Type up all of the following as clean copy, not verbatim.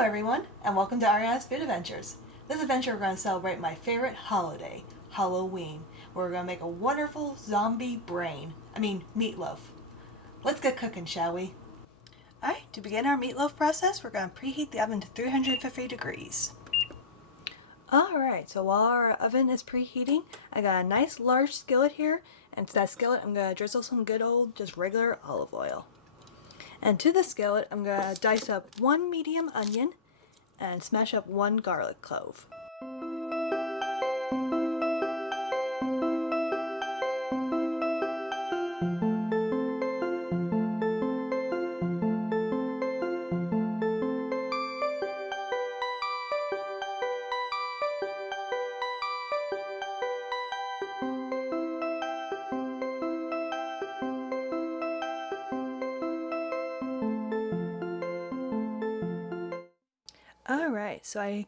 Hello everyone, and welcome to Ariana's Food Adventures. This adventure we're going to celebrate my favorite holiday, Halloween, where we're going to make a wonderful zombie meatloaf. Let's get cooking, shall we? Alright, to begin our meatloaf process, we're going to preheat the oven to 350 degrees. Alright, so while our oven is preheating, I got a nice large skillet here, and to that skillet I'm going to drizzle some good old, just regular olive oil. And to the skillet, I'm going to dice up one medium onion and smash up one garlic clove. Alright, so I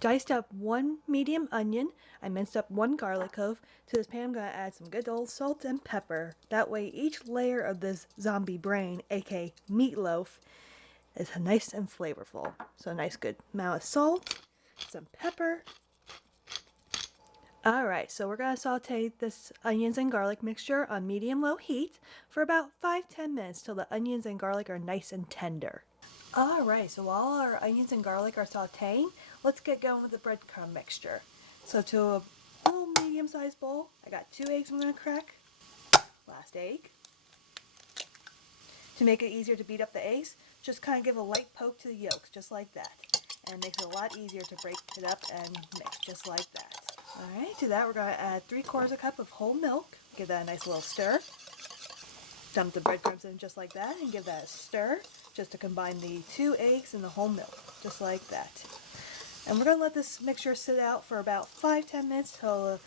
diced up one medium onion, I minced up one garlic clove. To this pan I'm going to add some good old salt and pepper. That way each layer of this zombie brain, aka meatloaf, is nice and flavorful. So a nice good amount of salt, some pepper. Alright, so we're going to saute this onions and garlic mixture on medium-low heat for about 5-10 minutes till the onions and garlic are nice and tender. Alright, so while our onions and garlic are sauteing, let's get going with the breadcrumb mixture. So to a little medium-sized bowl, I got 2 eggs I'm going to crack. Last egg. To make it easier to beat up the eggs, just kind of give a light poke to the yolks, just like that. And it makes it a lot easier to break it up and mix, just like that. Alright, to that we're going to add 3/4 cup of whole milk. Give that a nice little stir. Dump the breadcrumbs in just like that and give that a stir, just to combine the 2 eggs and the whole milk, just like that. And we're going to let this mixture sit out for about 5-10 minutes till the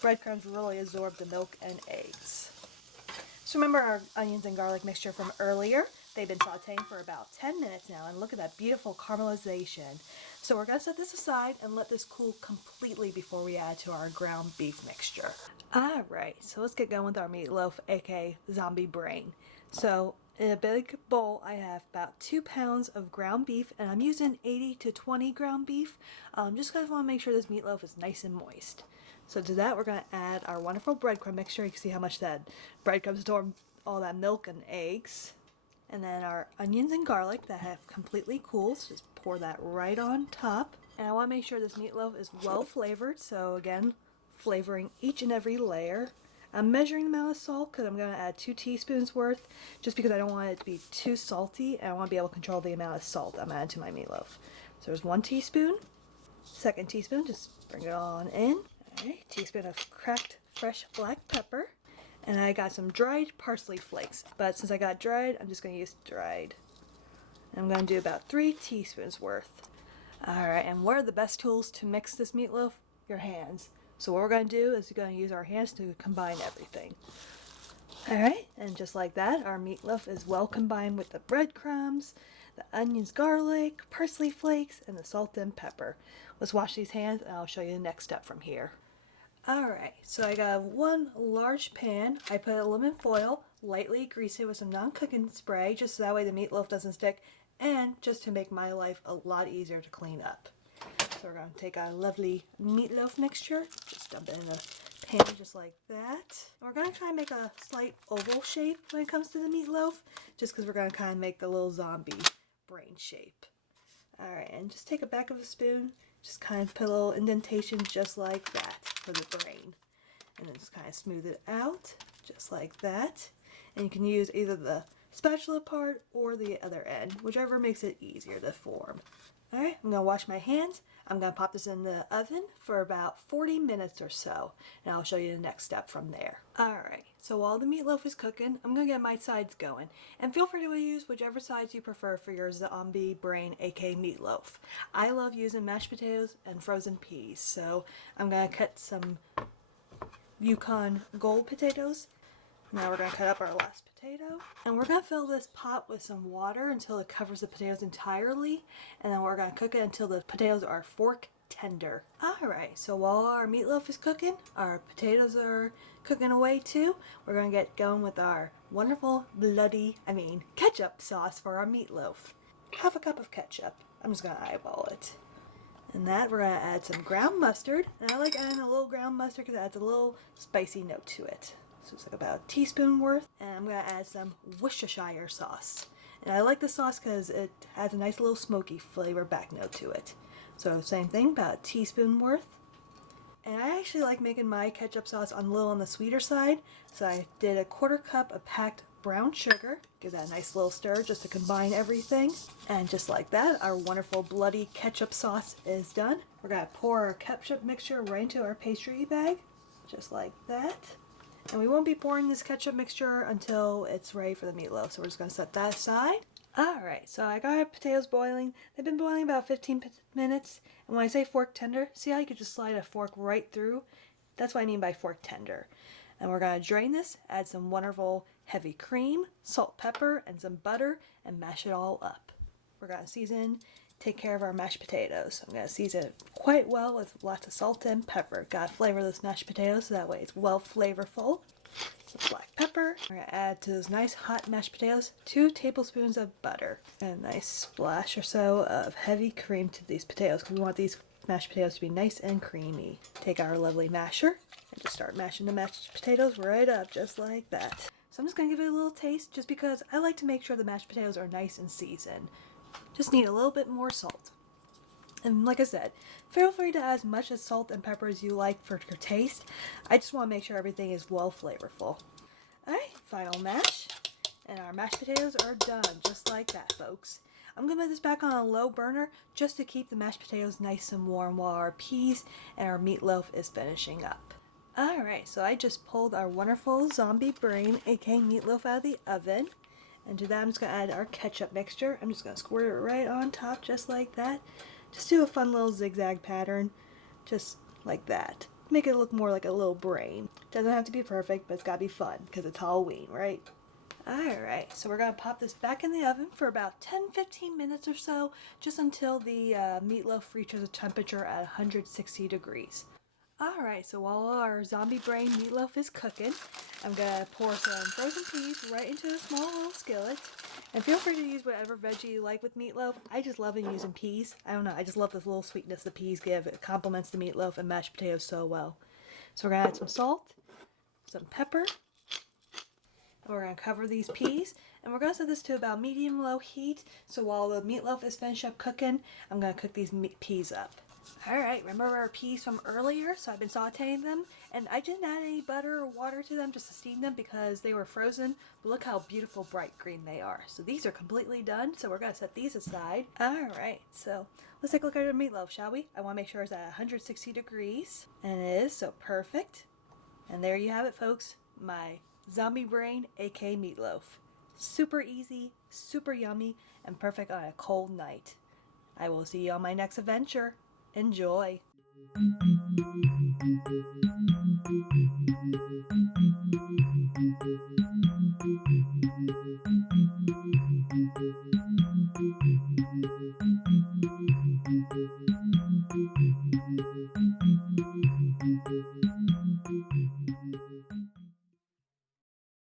breadcrumbs really absorb the milk and eggs. So remember our onions and garlic mixture from earlier? They've been sauteing for about 10 minutes now, and look at that beautiful caramelization. So we're going to set this aside and let this cool completely before we add to our ground beef mixture. Alright, so let's get going with our meatloaf, aka zombie brain. So in a big bowl I have about 2 pounds of ground beef, and I'm using 80 to 20 ground beef, just because I want to make sure this meatloaf is nice and moist. So to that we're going to add our wonderful breadcrumb mixture. You can see how much that breadcrumbs absorb all that milk and eggs. And then our onions and garlic that have completely cooled, so just pour that right on top. And I want to make sure this meatloaf is well flavored, so again, flavoring each and every layer. I'm measuring the amount of salt because I'm going to add 2 teaspoons worth, just because I don't want it to be too salty, and I want to be able to control the amount of salt I'm adding to my meatloaf. So there's 1 teaspoon, 2nd teaspoon, just bring it on in. Alright, teaspoon of cracked fresh black pepper. And I got some dried parsley flakes, but since I got dried, I'm just going to use dried. I'm going to do about 3 teaspoons worth. Alright, and what are the best tools to mix this meatloaf? Your hands. So what we're going to do is we're going to use our hands to combine everything. Alright, and just like that, our meatloaf is well combined with the breadcrumbs, the onions, garlic, parsley flakes, and the salt and pepper. Let's wash these hands and I'll show you the next step from here. Alright, so I got 1 large pan. I put aluminum foil, lightly grease it with some non-cooking spray, just so that way the meatloaf doesn't stick, and just to make my life a lot easier to clean up. So we're going to take our lovely meatloaf mixture, just dump it in a pan just like that. And we're going to try and make a slight oval shape when it comes to the meatloaf, just because we're going to kind of make the little zombie brain shape. Alright, and just take a back of a spoon, just kind of put a little indentation just like that for the brain. And then just kind of smooth it out, just like that. And you can use either the spatula part or the other end, whichever makes it easier to form. Alright, I'm going to wash my hands. I'm going to pop this in the oven for about 40 minutes or so, and I'll show you the next step from there. Alright, so while the meatloaf is cooking, I'm going to get my sides going. And feel free to use whichever sides you prefer for your zombie brain, aka meatloaf. I love using mashed potatoes and frozen peas, so I'm going to cut some Yukon Gold potatoes. Now we're going to cut up our last potato, and we're going to fill this pot with some water until it covers the potatoes entirely, and then we're going to cook it until the potatoes are fork tender. Alright, so while our meatloaf is cooking, our potatoes are cooking away too. We're going to get going with our wonderful ketchup sauce for our meatloaf. half a cup of ketchup. I'm just gonna eyeball it. And that we're gonna add some ground mustard. And I like adding a little ground mustard because it adds a little spicy note to it. So it's like about a teaspoon worth. And I'm gonna add some Worcestershire sauce. And I like the sauce because it has a nice little smoky flavor back note to it. So same thing, about a teaspoon worth. And I actually like making my ketchup sauce a little on the sweeter side. So I did a 1/4 cup of packed brown sugar. Give that a nice little stir just to combine everything. And just like that, our wonderful bloody ketchup sauce is done. We're going to pour our ketchup mixture right into our pastry bag. Just like that. And we won't be pouring this ketchup mixture until it's ready for the meatloaf. So we're just going to set that aside. Alright, so I got our potatoes boiling. They've been boiling about 15 minutes. And when I say fork tender, see how you could just slide a fork right through? That's what I mean by fork tender. And we're going to drain this, add some wonderful heavy cream, salt, pepper, and some butter, and mash it all up. We're going to season, take care of our mashed potatoes. I'm going to season it quite well with lots of salt and pepper. Got to flavor those mashed potatoes so that way it's well flavorful. Some black pepper. We're going to add to those nice hot mashed potatoes 2 tablespoons of butter and a nice splash or so of heavy cream to these potatoes because we want these mashed potatoes to be nice and creamy. Take our lovely masher and just start mashing the mashed potatoes right up just like that. So I'm just going to give it a little taste just because I like to make sure the mashed potatoes are nice and seasoned. Just need a little bit more salt. And like I said, feel free to add as much as salt and pepper as you like for your taste. I just want to make sure everything is well flavorful. Alright, final mash. And our mashed potatoes are done, just like that, folks. I'm going to put this back on a low burner just to keep the mashed potatoes nice and warm while our peas and our meatloaf is finishing up. Alright, so I just pulled our wonderful zombie brain, aka meatloaf, out of the oven. And to that I'm just going to add our ketchup mixture. I'm just going to squirt it right on top just like that. Just do a fun little zigzag pattern, just like that. Make it look more like a little brain. Doesn't have to be perfect, but it's got to be fun because it's Halloween, right? Alright, so we're going to pop this back in the oven for about 10-15 minutes or so, just until the meatloaf reaches a temperature at 160 degrees. Alright, so while our zombie brain meatloaf is cooking, I'm going to pour some frozen peas right into a small little skillet. And feel free to use whatever veggie you like with meatloaf. I just love using peas. I don't know, I just love this little sweetness the peas give. It complements the meatloaf and mashed potatoes so well. So we're going to add some salt, some pepper. We're going to cover these peas. And we're going to set this to about medium-low heat. So while the meatloaf is finished up cooking, I'm going to cook these peas up. Alright, remember our peas from earlier? So I've been sauteing them, and I didn't add any butter or water to them just to steam them because they were frozen, but look how beautiful bright green they are. So these are completely done, so we're going to set these aside. Alright, so let's take a look at our meatloaf, shall we? I want to make sure it's at 160 degrees, and it is, so perfect. And there you have it, folks, my zombie brain, aka meatloaf. Super easy, super yummy, and perfect on a cold night. I will see you on my next adventure. Enjoy!